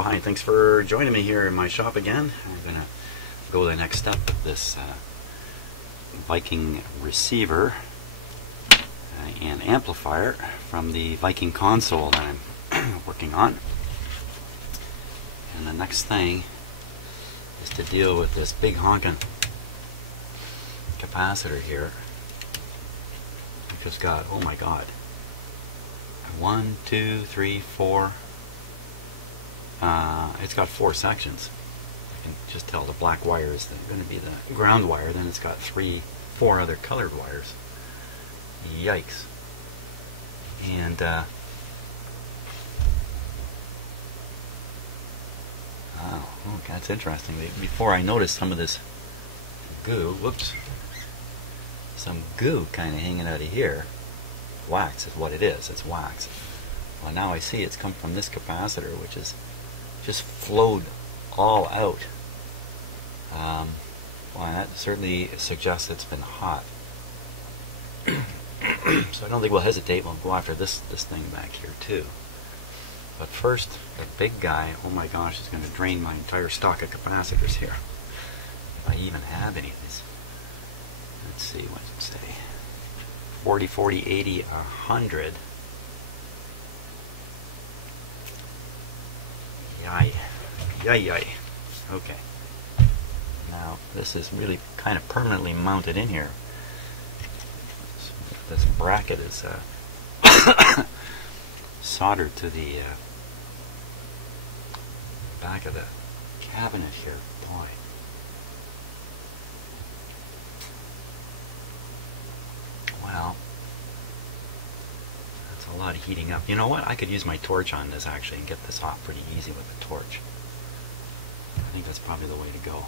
Well, hi, thanks for joining me here in my shop again. I'm going to go the next step with this Viking receiver and amplifier from the Viking console that I'm working on. And the next thing is to deal with this big honking capacitor here. I've just got, oh my god, 1, 2, 3, 4. It's got 4 sections. I can just tell the black wire is going to be the ground wire. Then it's got 4 other colored wires. Yikes. And oh, that's interesting. Before I noticed some of this goo, whoops, some goo kind of hanging out of here. Wax is what it is. It's wax. Well, now I see it's come from this capacitor, which is just flowed all out. Well, that certainly suggests it's been hot. So I don't think we'll hesitate. We'll go after this thing back here too. But first, the big guy, oh my gosh, is going to drain my entire stock of capacitors here. If I even have any of these. Let's see, what does it say? 40, 40, 80, 100. Yay. Yay. Okay. Now, this is really kind of permanently mounted in here. This bracket is soldered to the back of the cabinet here. Boy. Well, that's a lot of heating up. You know what? I could use my torch on this actually and get this off pretty easy with a torch. I think that's probably the way to go.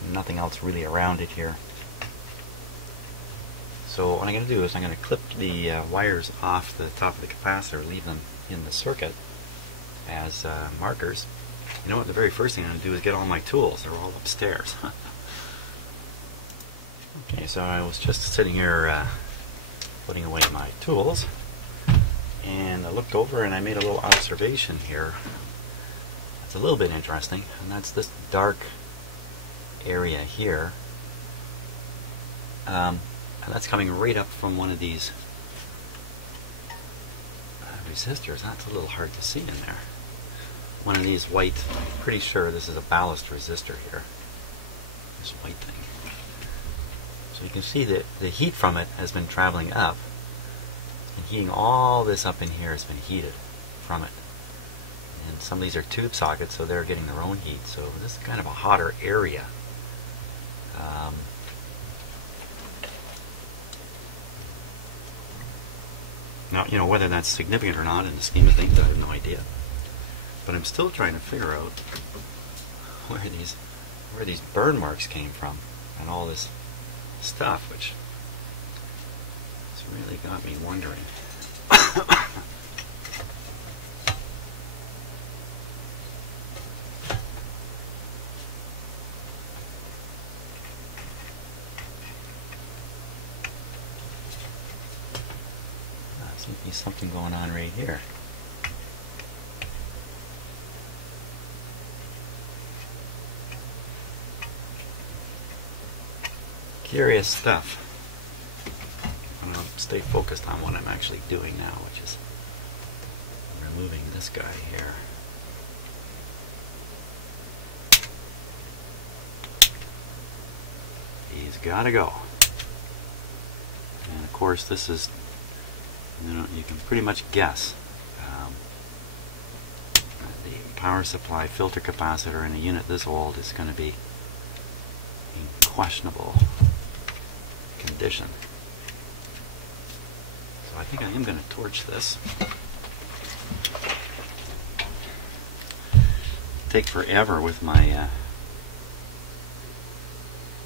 There's nothing else really around it here. So what I'm going to do is I'm going to clip the wires off the top of the capacitor, leave them in the circuit as markers. You know what? The very first thing I'm going to do is get all my tools. They're all upstairs. Okay, so I was just sitting here putting away my tools, and I looked over and I made a little observation here. It's a little bit interesting, and that's this dark area here. And that's coming right up from one of these resistors. That's a little hard to see in there. One of these white, I'm pretty sure this is a ballast resistor here. This white thing. So you can see that the heat from it has been traveling up. It's been heating all this up in here has been heated from it. And some of these are tube sockets, so they're getting their own heat. So this is kind of a hotter area. Now, you know, whether that's significant or not in the scheme of things, I have no idea. But I'm still trying to figure out where these burn marks came from and all this stuff, which has really got me wondering. Seems to be something going on right here. Curious stuff. I'm going to stay focused on what I'm actually doing now, which is removing this guy here. He's got to go. And of course, this is, you know, you can pretty much guess the power supply filter capacitor in a unit this old is going to be in questionable condition. So I think I am going to torch this. Take forever with my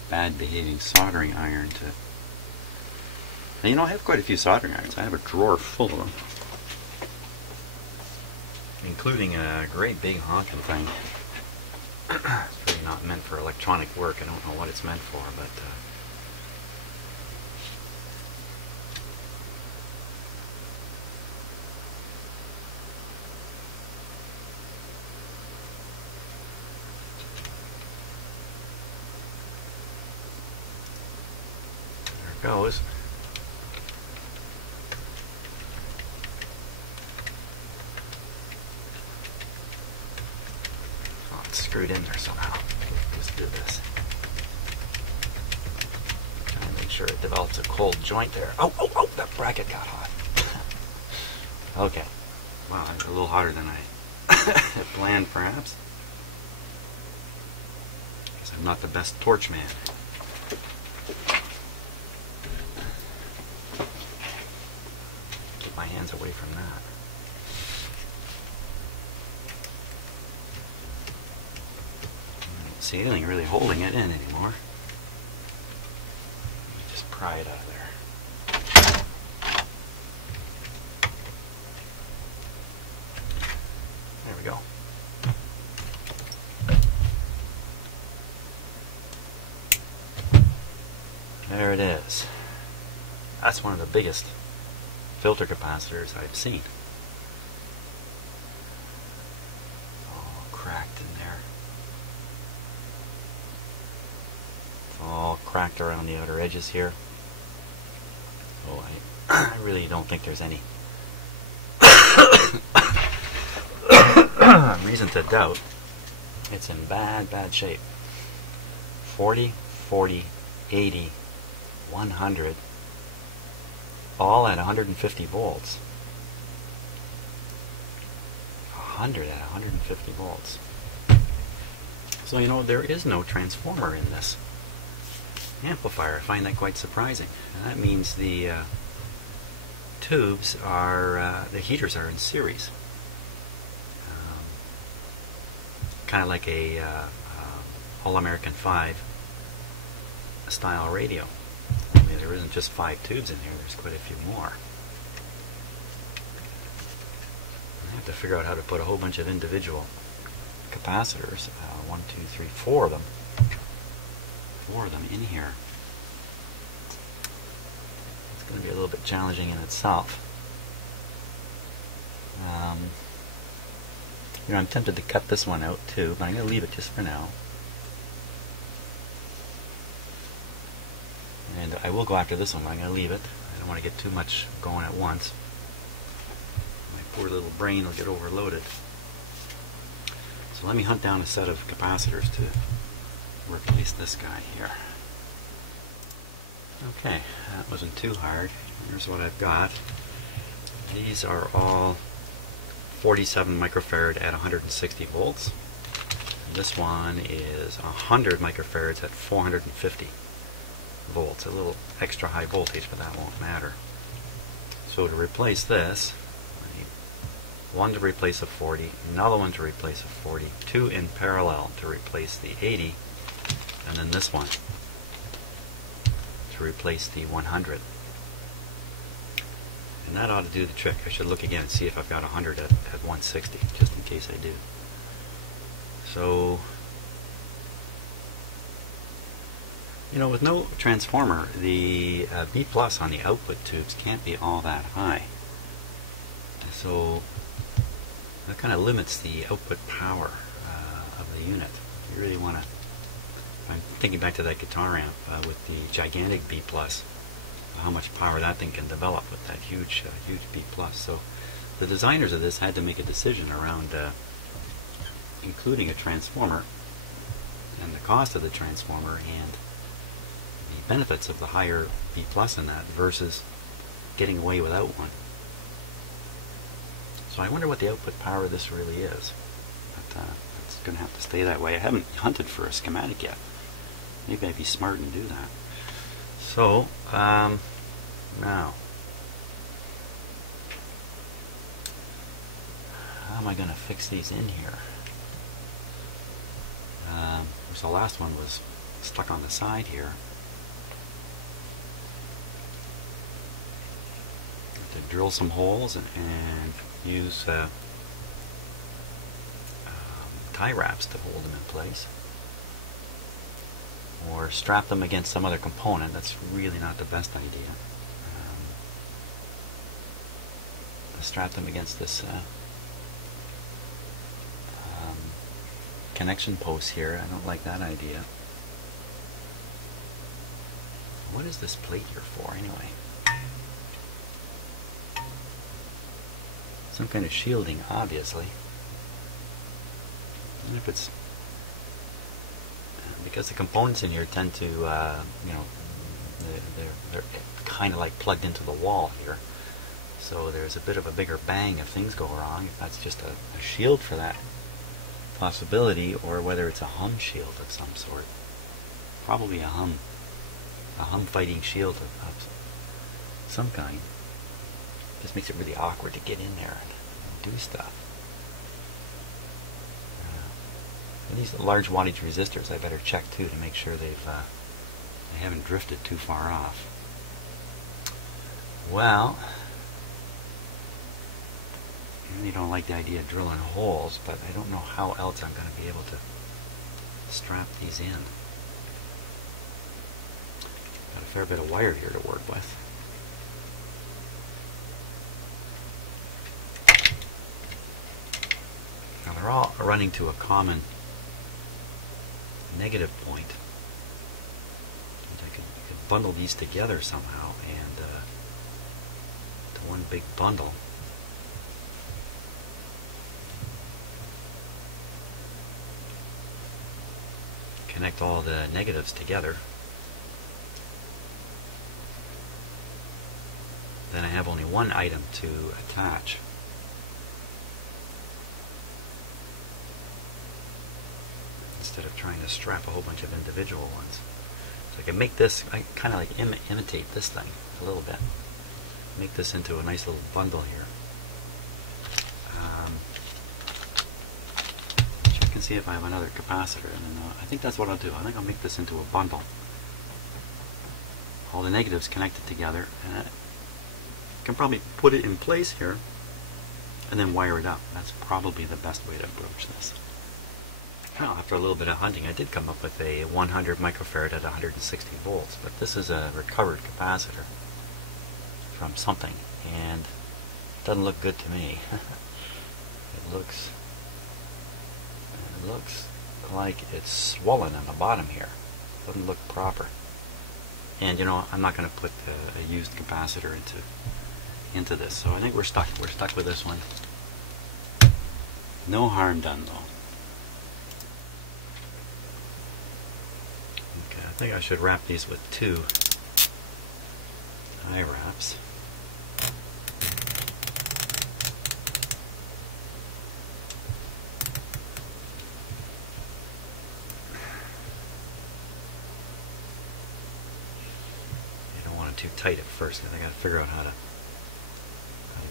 bad behaving soldering iron to. Now, you know, I have quite a few soldering irons. I have a drawer full of them, including a great big honking thing. It's really not meant for electronic work. I don't know what it's meant for, but goes. Oh, it's screwed in there somehow. Just do this. Try and make sure it develops a cold joint there. Oh, oh, oh, that bracket got hot. Okay. Wow, that's a little hotter than I had planned, perhaps. Guess I'm not the best torch man. Keep my hands away from that. I don't see anything really holding it in anymore. Let me just pry it out of there. There we go. There it is. That's one of the biggest filter capacitors I've seen. All cracked in there. It's all cracked around the outer edges here. So I really don't think there's any reason to doubt. It's in bad shape. 40, 40, 80, 100, all at 150 volts. 100 at 150 volts. So, you know, there is no transformer in this amplifier. I find that quite surprising. And that means the tubes are, the heaters are in series. Kind of like a All-American 5 style radio. Only there isn't just 5 tubes in here, there's quite a few more. I have to figure out how to put a whole bunch of individual capacitors, 1, 2, 3, 4 of them. 4 of them in here. It's going to be a little bit challenging in itself. You know, I'm tempted to cut this one out too, but I'm going to leave it just for now. And I will go after this one, but I'm going to leave it. I don't want to get too much going at once. My poor little brain will get overloaded. So let me hunt down a set of capacitors to replace this guy here. Okay, that wasn't too hard. Here's what I've got. These are all 47 microfarad at 160 volts. This one is 100 microfarads at 450 volts. A little extra high voltage, but that won't matter. So to replace this, I need one to replace a 40, another one to replace a 40, 2 in parallel to replace the 80, and then this one to replace the 100. And that ought to do the trick. I should look again and see if I've got 100 at 160, just in case I do. So, you know, with no transformer, the B plus on the output tubes can't be all that high. So that kind of limits the output power of the unit. You really want to, I'm thinking back to that guitar amp with the gigantic B plus, how much power that thing can develop with that huge B plus. So the designers of this had to make a decision around including a transformer and the cost of the transformer and the benefits of the higher B plus in that versus getting away without one. So I wonder what the output power of this really is. But it's going to have to stay that way. I haven't hunted for a schematic yet. Maybe I'd be smart and do that. So, now, how am I going to fix these in here? So the last one was stuck on the side here. To drill some holes and use tie wraps to hold them in place, or strap them against some other component. That's really not the best idea. Strap them against this connection post here. I don't like that idea. What is this plate here for anyway? Some kind of shielding, obviously. And if it's because the components in here tend to, you know, they're kind of like plugged into the wall here. So there's a bit of a bigger bang if things go wrong. If that's just a shield for that possibility, or whether it's a hum shield of some sort. Probably a hum fighting shield of some kind. Just makes it really awkward to get in there and do stuff. And these large wattage resistors, I better check too to make sure they haven't drifted too far off. Well, I really don't like the idea of drilling holes, but I don't know how else I'm going to be able to strap these in. Got a fair bit of wire here to work with. Now they're all running to a common negative point. I could bundle these together somehow and to one big bundle. Connect all the negatives together. Then I have only one item to attach. Instead of trying to strap a whole bunch of individual ones. So I can make this, I kind of like imitate this thing a little bit. Make this into a nice little bundle here. Check and see if I have another capacitor. And I think that's what I'll do. I think I'll make this into a bundle. All the negatives connected together. And I can probably put it in place here and then wire it up. That's probably the best way to approach this. Well, after a little bit of hunting, I did come up with a 100 microfarad at 160 volts, but this is a recovered capacitor from something, and it doesn't look good to me. It looks like it's swollen on the bottom here. It doesn't look proper. And you know, I'm not going to put a used capacitor into this, so I think we're stuck. We're stuck with this one. No harm done, though. I think I should wrap these with 2 eye wraps. You don't want it too tight at first, because I got to figure out how to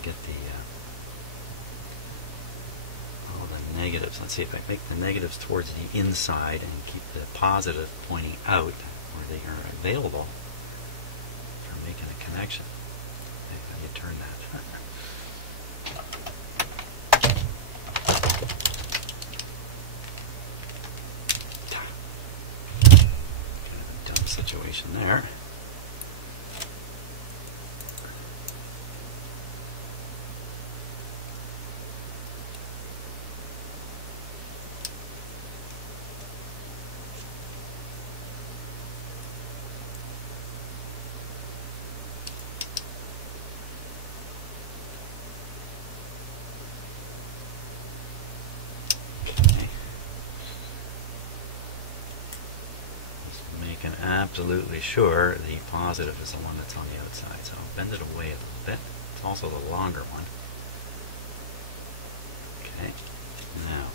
get all the negatives. Let's see if I make the negatives towards the inside and keep the positive pointing out where they are available for making a connection. Okay, how do you turn that? Kind of a dumb situation there. Absolutely sure the positive is the one that's on the outside, so I'll bend it away a little bit. It's also the longer one. Okay, now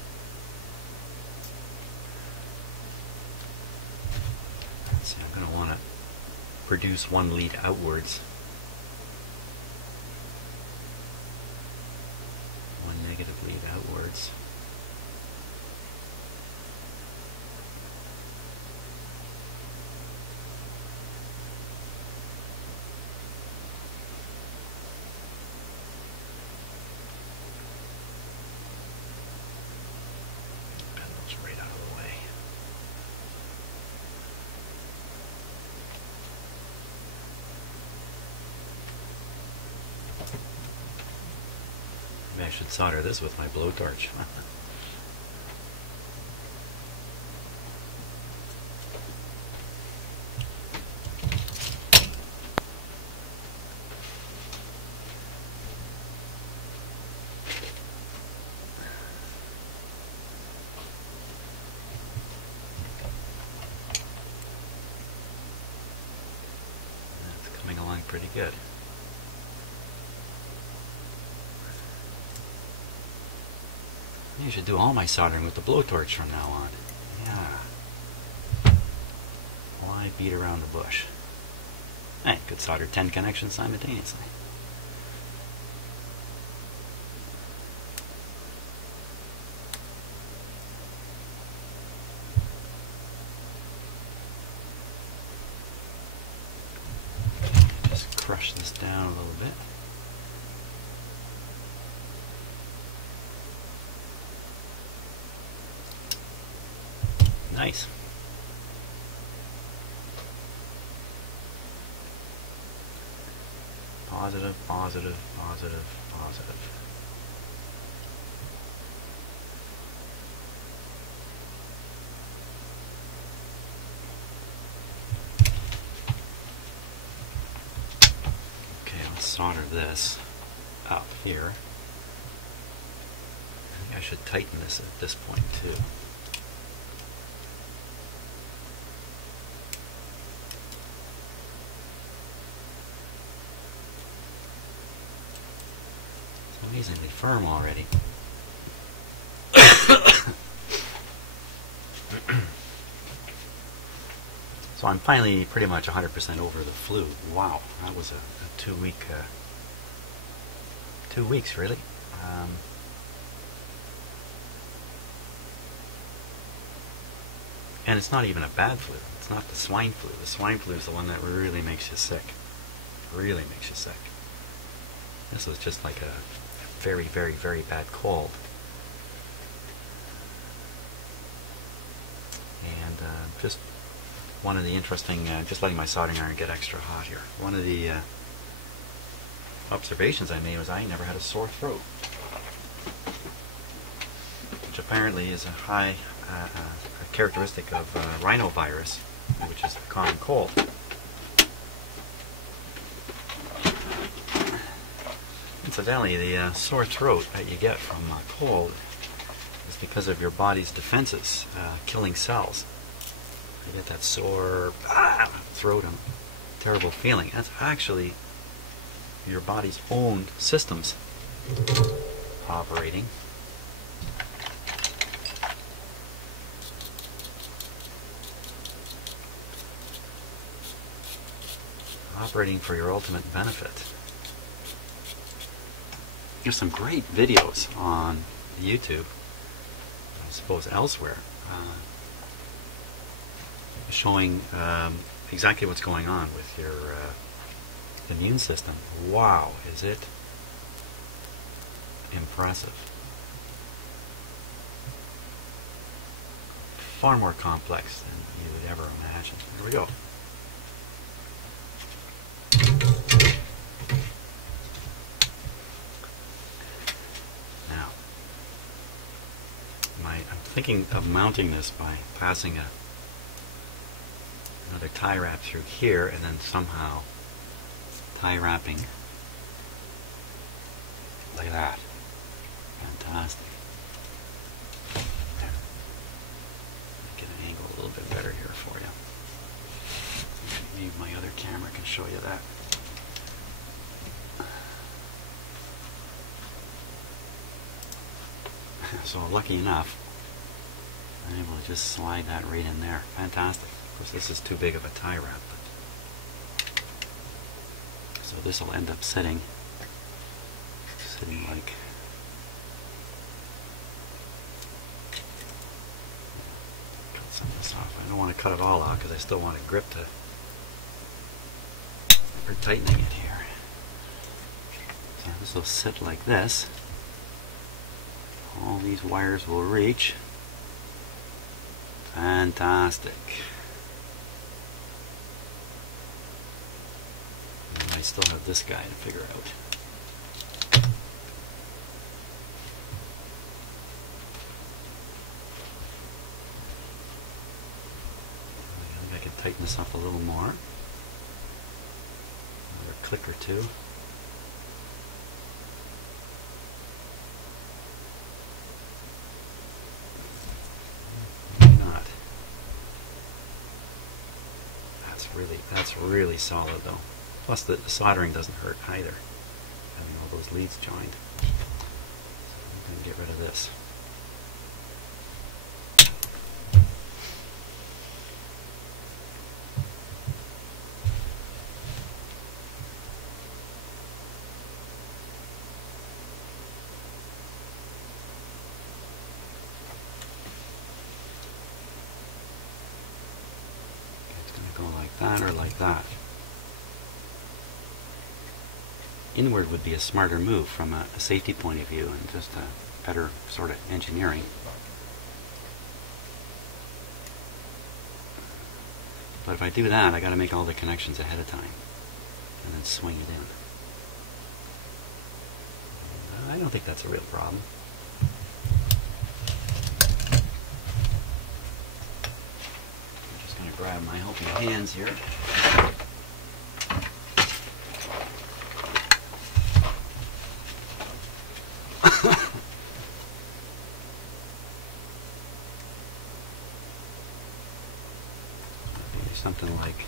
let's see, I'm going to want to produce one lead outwards, one negative lead outwards. I should solder this with my blowtorch. good. You should do all my soldering with the blowtorch from now on. Yeah. Why beat around the bush? Hey, could solder 10 connections simultaneously. Just crush this down a little bit. Nice. Positive, positive, positive, positive. Okay, let's solder this up here. I think I should tighten this at this point too. Amazingly firm already. So I'm finally pretty much 100% over the flu. Wow, that was a 2 week, 2 weeks really. And it's not even a bad flu. It's not the swine flu. The swine flu is the one that really makes you sick. Really makes you sick. This was just like a very, very, very bad cold. And just one of the interesting, just letting my soldering iron get extra hot here. One of the observations I made was I never had a sore throat, which apparently is a high a characteristic of rhinovirus, which is a common cold. Incidentally, the sore throat that you get from cold is because of your body's defenses killing cells. You get that sore throat and terrible feeling. That's actually your body's own systems operating. Operating for your ultimate benefit. There's some great videos on YouTube, I suppose elsewhere, showing exactly what's going on with your immune system. Wow, is it impressive. Far more complex than you would ever imagine. Here we go. I'm thinking of mounting this by passing another tie wrap through here and then somehow tie wrapping like that. Fantastic. There. Get an angle a little bit better here for you. Maybe my other camera can show you that. So lucky enough, I'm able to just slide that right in there. Fantastic. Of course, this is too big of a tie wrap. So this will end up sitting like cut some of this off. I don't want to cut it all out because I still want a grip for tightening it here. So this will sit like this. All these wires will reach. Fantastic. And I still have this guy to figure out. I think I can tighten this up a little more. Another click or two. That's really solid though. Plus the soldering doesn't hurt either, having all those leads joined. So I'm going to get rid of this. Go like that or like that. Inward would be a smarter move from a safety point of view and just a better sort of engineering. But if I do that, I got to make all the connections ahead of time and then swing it in. I don't think that's a real problem. Grab my helping hands here. Maybe something like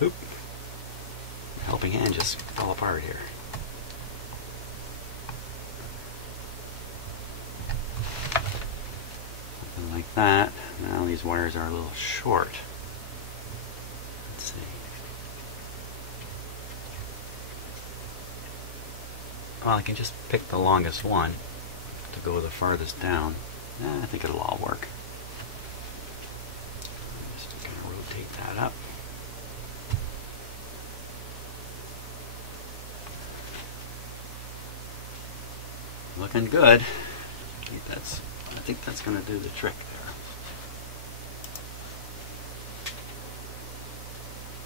oop. My helping hand just fell apart here. Like that. Now these wires are a little short. Let's see. Well, I can just pick the longest one to go the farthest down. I think it'll all work. I'm just going to rotate that up. Looking good. I think that's going to do the trick there.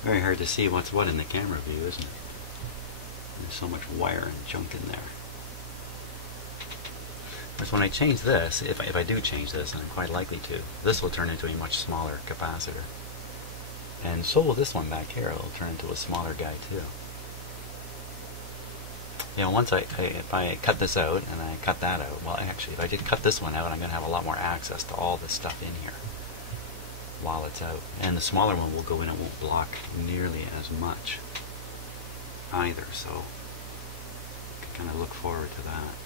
Very hard to see what's what in the camera view, isn't it? There's so much wire and junk in there. Because when I change this, if I do change this, and I'm quite likely to, this will turn into a much smaller capacitor. And so will this one back here. It'll turn into a smaller guy too. You know, once if I cut this out and I cut that out, well, actually, if I did cut this one out, I'm going to have a lot more access to all this stuff in here while it's out. And the smaller one will go in, it won't block nearly as much either, so I can kind of look forward to that.